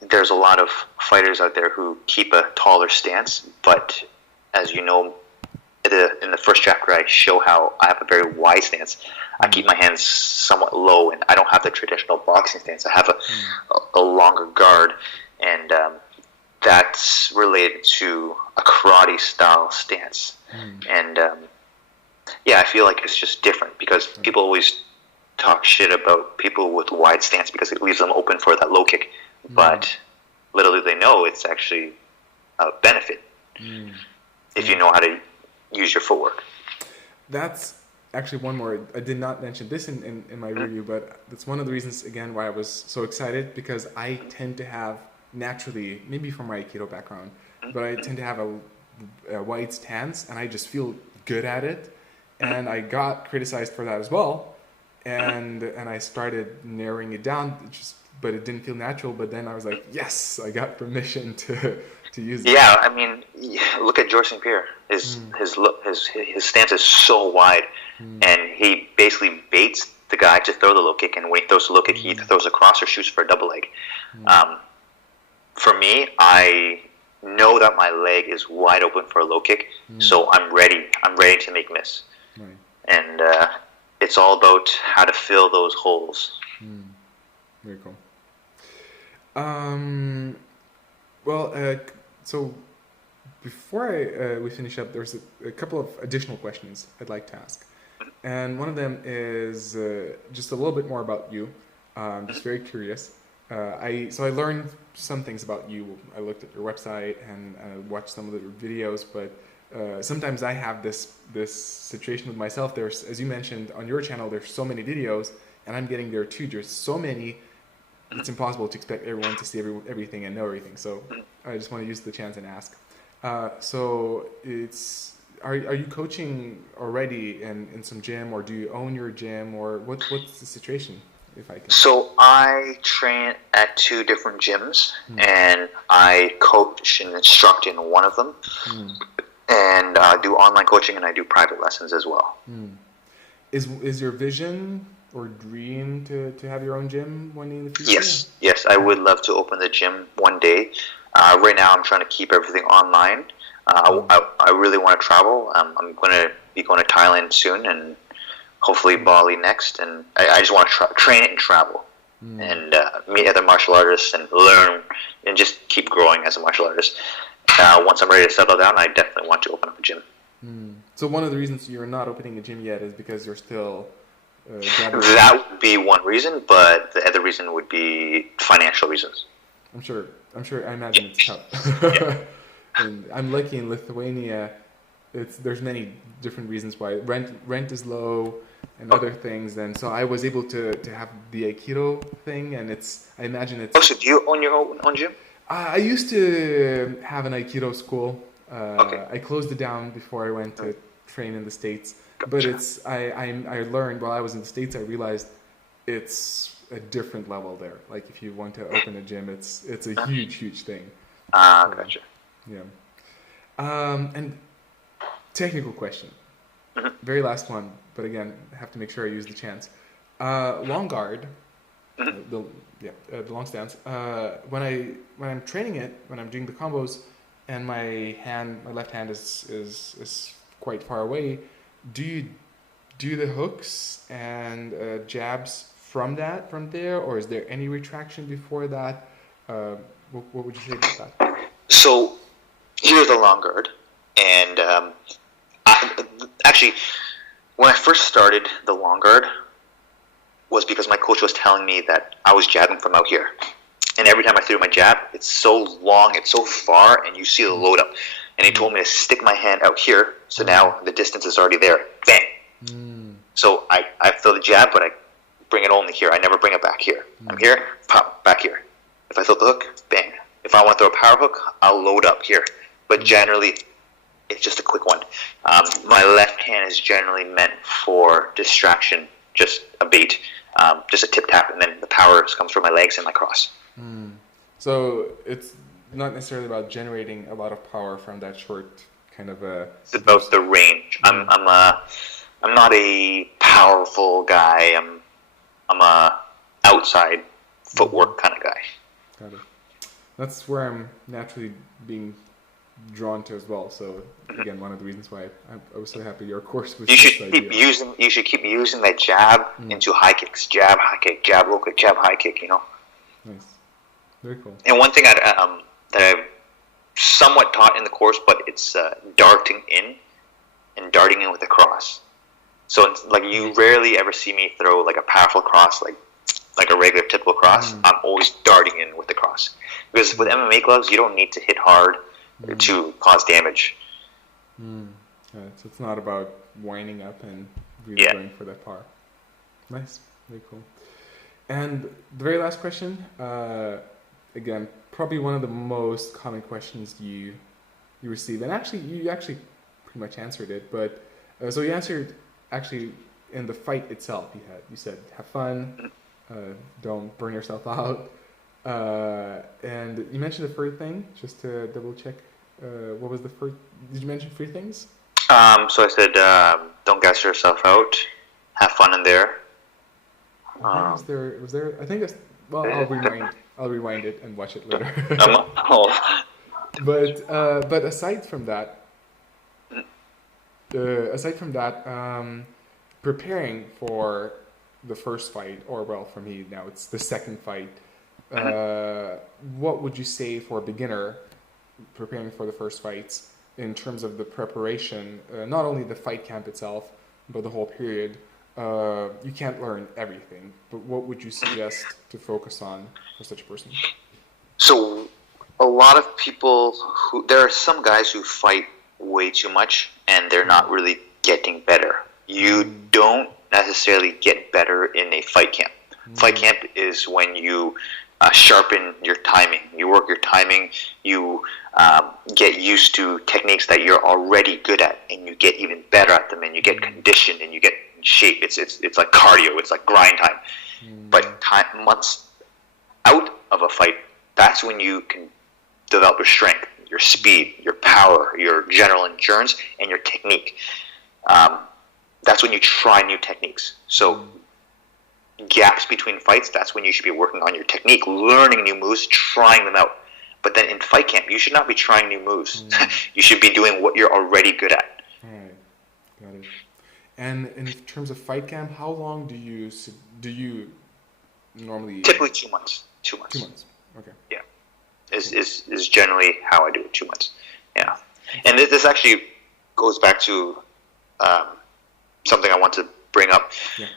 there's a lot of fighters out there who keep a taller stance, but as you know, in the first chapter, I show how I have a very wide stance. I keep my hands somewhat low, and I don't have the traditional boxing stance. I have a longer guard, and that's related to a karate style stance. And I feel like it's just different because people always talk shit about people with wide stance because it leaves them open for that low kick. But little do they know it's actually a benefit if you know how to use your footwork. That's actually one more. I did not mention this in my review, but that's one of the reasons, again, why I was so excited, because I tend to have naturally, maybe from my Aikido background, but I tend to have a wide stance, and I just feel good at it. And I got criticized for that as well, and I started narrowing it down, but it didn't feel natural. But then I was like, yes, I got permission to use it. Yeah, I mean, look at George St. Pierre. His stance is so wide, and he basically baits the guy to throw the low kick, and when he throws the low kick, he either throws a cross or shoots for a double leg. For me, I know that my leg is wide open for a low kick, so I'm ready. I'm ready to make miss. Right. And it's all about how to fill those holes. Very cool. So before we finish up, there's a couple of additional questions I'd like to ask. And one of them is just a little bit more about you. Just very curious. I learned some things about you. I looked at your website and watched some of the videos, but sometimes I have this situation with myself. There's, as you mentioned on your channel, there's so many videos, and I'm getting there too. There's so many, it's impossible to expect everyone to see everything and know everything. So I just want to use the chance and ask. So are you coaching already in some gym, or do you own your gym, or what's the situation? If I can. So I train at 2 different gyms, and I coach and instruct in one of them, and do online coaching, and I do private lessons as well. Is your vision or dream to have your own gym one day in the future? Yes, I would love to open the gym one day. Right now, I'm trying to keep everything online. I really want to travel. I'm going to be going to Thailand soon, and hopefully Bali next. And I just want to train it and travel, and meet other martial artists and learn and just keep growing as a martial artist. Once I'm ready to settle down, I definitely want to open up a gym. So one of the reasons you're not opening a gym yet is because you're still that would be one reason, but the other reason would be financial reasons. I'm sure. I imagine it's tough. And I'm lucky in Lithuania. There's many different reasons why rent is low and other things, and so I was able to have the Aikido thing, and I imagine it's. Oh, so do you own your own gym? I used to have an Aikido school. Okay. I closed it down before I went to train in the States. Gotcha. But I learned while I was in the States, I realized it's a different level there. Like if you want to open a gym, it's a huge thing. Gotcha. Yeah. And technical question. Very last one, but again, I have to make sure I use the chance. Long guard. The long stance. When I'm training it, when I'm doing the combos, and my left hand is quite far away, do you do the hooks and jabs from there, or is there any retraction before that? What would you say about that? So here's the long guard, and actually, when I first started the long guard, was because my coach was telling me that I was jabbing from out here, And every time I threw my jab, it's so long, it's so far, and you see the load up. And he told me to stick my hand out here, so now the distance is already there. Bang! So I throw the jab, but I bring it only here. I never bring it back here. I'm here, pop, back here. If I throw the hook, bang. If I want to throw a power hook, I'll load up here. But generally, it's just a quick one. My left hand is generally meant for distraction, just a bait, just a tip tap, and then the power comes from my legs and my cross. So it's not necessarily about generating a lot of power from that short kind of a... It's about the range. I'm not a powerful guy. I'm a outside footwork kind of guy. Got it. That's where I'm naturally being drawn to as well. So again, one of the reasons why I was so happy your course was. You should keep using that jab into high kicks. Jab, high kick, jab, low kick, jab, high kick. Nice, very cool. And one thing that I've somewhat taught in the course, but it's darting in and darting in with a cross. So it's like you rarely ever see me throw like a powerful cross, like a regular typical cross. I'm always darting in with the cross, because with MMA gloves you don't need to hit hard to cause damage. So it's not about winding up and really going for that power. Nice, very cool. And the very last question, again, probably one of the most common questions you receive, and you actually pretty much answered it. But so you answered actually in the fight itself. You said have fun, don't burn yourself out, and you mentioned the third thing. Just to double check, what was the first? Did you mention three things? So I said don't gas yourself out, have fun in there. Was there? I think it's. Well, I'll rewind it and watch it later. But aside from that, preparing for the first fight, or well, for me now it's the second fight. What would you say for a beginner preparing for the first fights in terms of the preparation? Not only the fight camp itself, but the whole period. You can't learn everything, but what would you suggest to focus on for such a person? So, a lot of people there are some guys who fight way too much and they're not really getting better. You don't necessarily get better in a fight camp. Fight camp is when you sharpen your timing. You work your timing. You get used to techniques that you're already good at, and you get even better at them, and you get conditioned, and you get in shape. It's like cardio. It's like grind time. But months out of a fight, that's when you can develop your strength, your speed, your power, your general endurance, and your technique. That's when you try new techniques. So gaps between fights, that's when you should be working on your technique, learning new moves, trying them out. But then in fight camp, you should not be trying new moves. You should be doing what you're already good at. All right, got it. And in terms of fight camp, how long do you normally? Typically 2 months. 2 months. 2 months. Okay. Yeah, is generally how I do it. 2 months. Yeah, and this actually goes back to something I want to bring up. Yeah.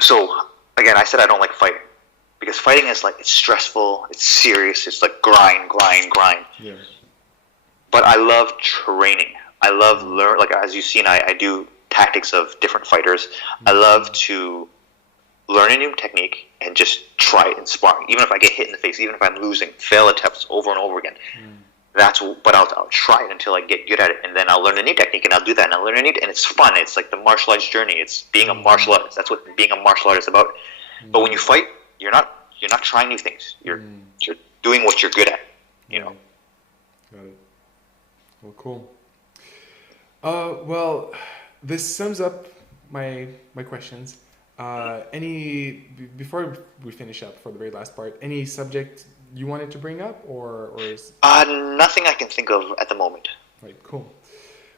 So again, I said I don't like fighting because fighting is like, it's stressful, it's serious, it's like grind. Yeah. But I love training. I love like as you've seen, I do tactics of different fighters. I love to learn a new technique and just try it in sparring. Even if I get hit in the face, even if I'm losing, fail attempts over and over again. But I'll try it until I get good at it, and then I'll learn a new technique, and I'll do that, and I'll learn a new, and it's fun. It's like the martial arts journey. It's being a martial artist. That's what being a martial artist is about. But when you fight, you're not trying new things. You're doing what you're good at. You know. Got it. Well, cool. Well, this sums up my questions. Before we finish up for the very last part, any subject you wanted to bring up, or is... Nothing I can think of at the moment. Right, cool.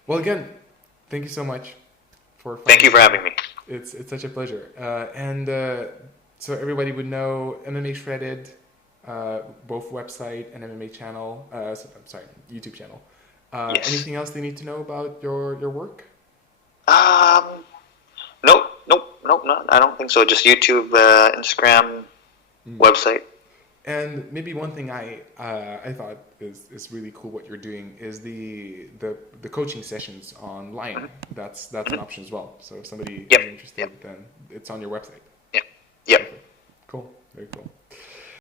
Well, again, thank you so much for... Thank you for having me. It's such a pleasure. So everybody would know MMA Shredded, both website and MMA channel, YouTube channel. Yes. Anything else they need to know about your work? Nope, I don't think so. Just YouTube, Instagram, website. And maybe one thing I thought is really cool what you're doing is the coaching sessions online. That's an option as well. So if somebody is interested, then it's on your website. Yep. Cool. Very cool.